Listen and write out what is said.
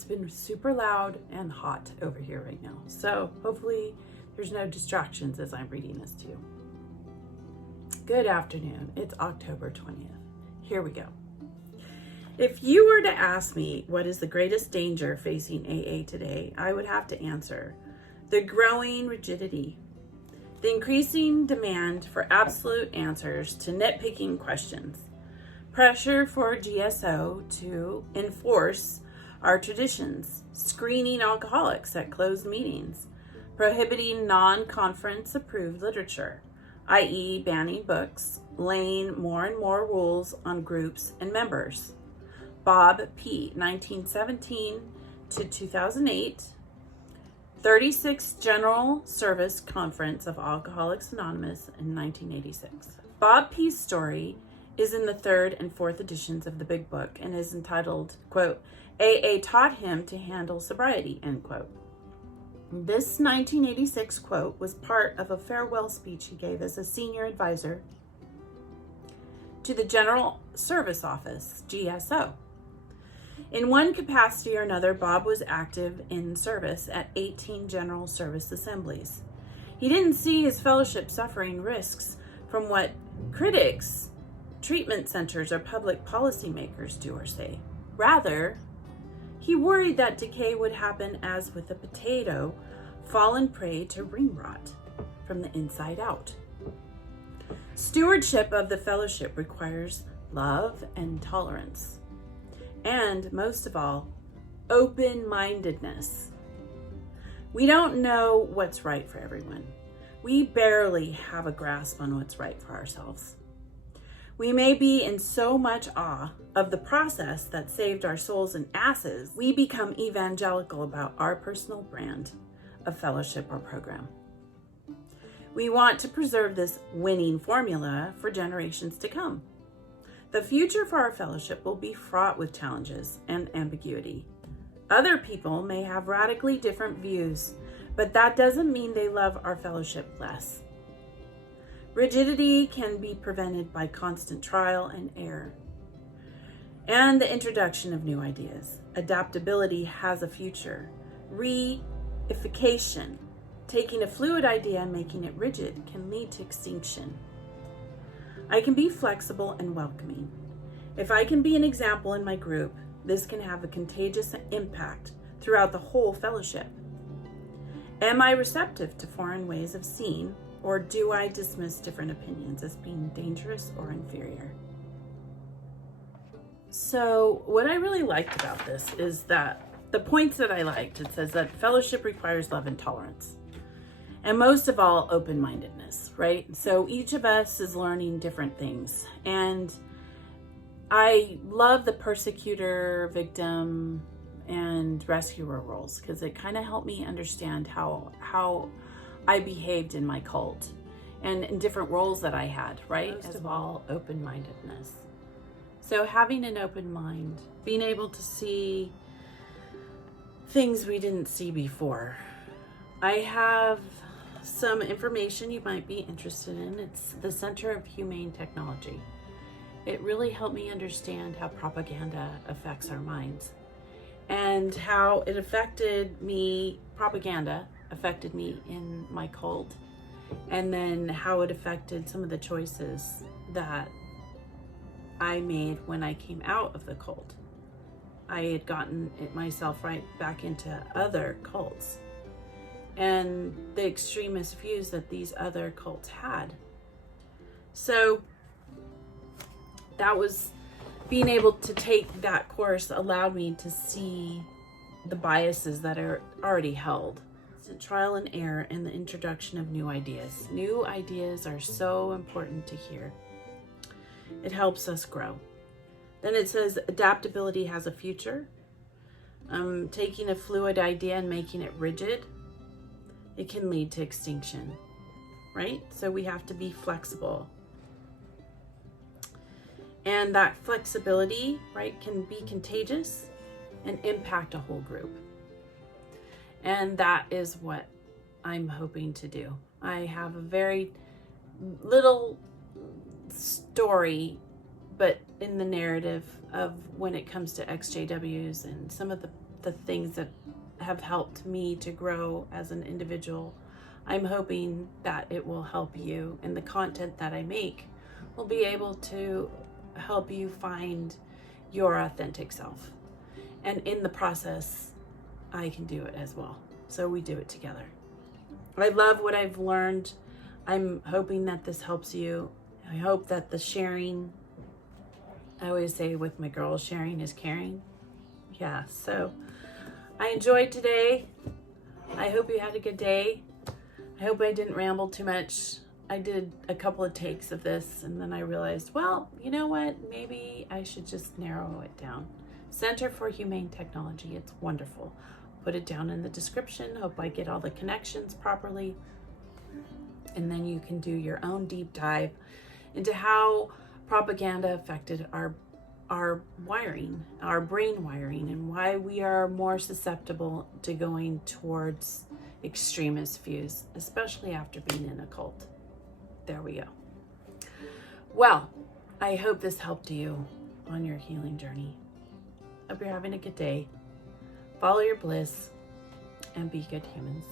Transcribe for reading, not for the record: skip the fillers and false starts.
it's been super loud and hot over here right now. So hopefully there's no distractions as I'm reading this to you. Good afternoon. It's October 20th. Here we go. If you were to ask me what is the greatest danger facing AA today, I would have to answer the growing rigidity, the increasing demand for absolute answers to nitpicking questions, pressure for GSO to enforce our traditions, screening alcoholics at closed meetings, prohibiting non-conference approved literature, i.e. banning books, laying more and more rules on groups and members. Bob P., 1917 to 2008, 36th General Service Conference of Alcoholics Anonymous in 1986. Bob P.'s story is in the 3rd and 4th editions of the Big Book and is entitled, quote, AA taught him to handle sobriety, end quote. This 1986 quote was part of a farewell speech he gave as a senior advisor to the General Service Office, GSO. In one capacity or another, Bob was active in service at 18 General Service Assemblies. He didn't see his fellowship suffering risks from what critics, treatment centers, or public policymakers do or say. Rather, he worried that decay would happen as with a potato fallen prey to ring rot from the inside out. Stewardship of the fellowship requires love and tolerance. And most of all, open-mindedness. We don't know what's right for everyone. We barely have a grasp on what's right for ourselves. We may be in so much awe of the process that saved our souls and asses, we become evangelical about our personal brand of fellowship or program. We want to preserve this winning formula for generations to come. The future for our fellowship will be fraught with challenges and ambiguity. Other people may have radically different views, but that doesn't mean they love our fellowship less. Rigidity can be prevented by constant trial and error and the introduction of new ideas. Adaptability has a future. Reification, taking a fluid idea and making it rigid, can lead to extinction. I can be flexible and welcoming. If I can be an example in my group, this can have a contagious impact throughout the whole fellowship. Am I receptive to foreign ways of seeing, or do I dismiss different opinions as being dangerous or inferior? So what I really liked about this is that the points that I liked, it says that fellowship requires love and tolerance. And most of all, open-mindedness, right? So each of us is learning different things. And I love the persecutor, victim, and rescuer roles because it kind of helped me understand how I behaved in my cult and in different roles that I had, right? Most of all, open-mindedness. So having an open mind, being able to see things we didn't see before. I have some information you might be interested in. It's the Center of Humane Technology. It really helped me understand how propaganda affects our minds and how it affected me, propaganda affected me in my cult, and then how it affected some of the choices that I made when I came out of the cult. I had gotten myself right back into other cults and the extremist views that these other cults had. So that was, being able to take that course allowed me to see the biases that are already held. It's trial and error and the introduction of new ideas. New ideas are so important to hear. It helps us grow. Then it says adaptability has a future. Taking a fluid idea and making it rigid, it can lead to extinction, right? So we have to be flexible. And that flexibility, right, can be contagious and impact a whole group. And that is what I'm hoping to do. I have a very little story, but in the narrative of when it comes to XJWs and some of the the things that have helped me to grow as an individual. I'm hoping that it will help you, and the content that I make will be able to help you find your authentic self. And in the process, I can do it as well. So we do it together. I love what I've learned. I'm hoping that this helps you. I hope that the sharing, I always say with my girls, sharing is caring. Yeah, so I enjoyed today. I hope you had a good day. I hope I didn't ramble too much. I did a couple of takes of this and then I realized, well, you know what? Maybe I should just narrow it down. Center for Humane Technology. It's wonderful. Put it down in the description. Hope I get all the connections properly. And then you can do your own deep dive into how propaganda affected our wiring, our brain wiring, and why we are more susceptible to going towards extremist views, especially after being in a cult. There we go. Well, I hope this helped you on your healing journey. Hope you're having a good day. Follow your bliss and be good humans.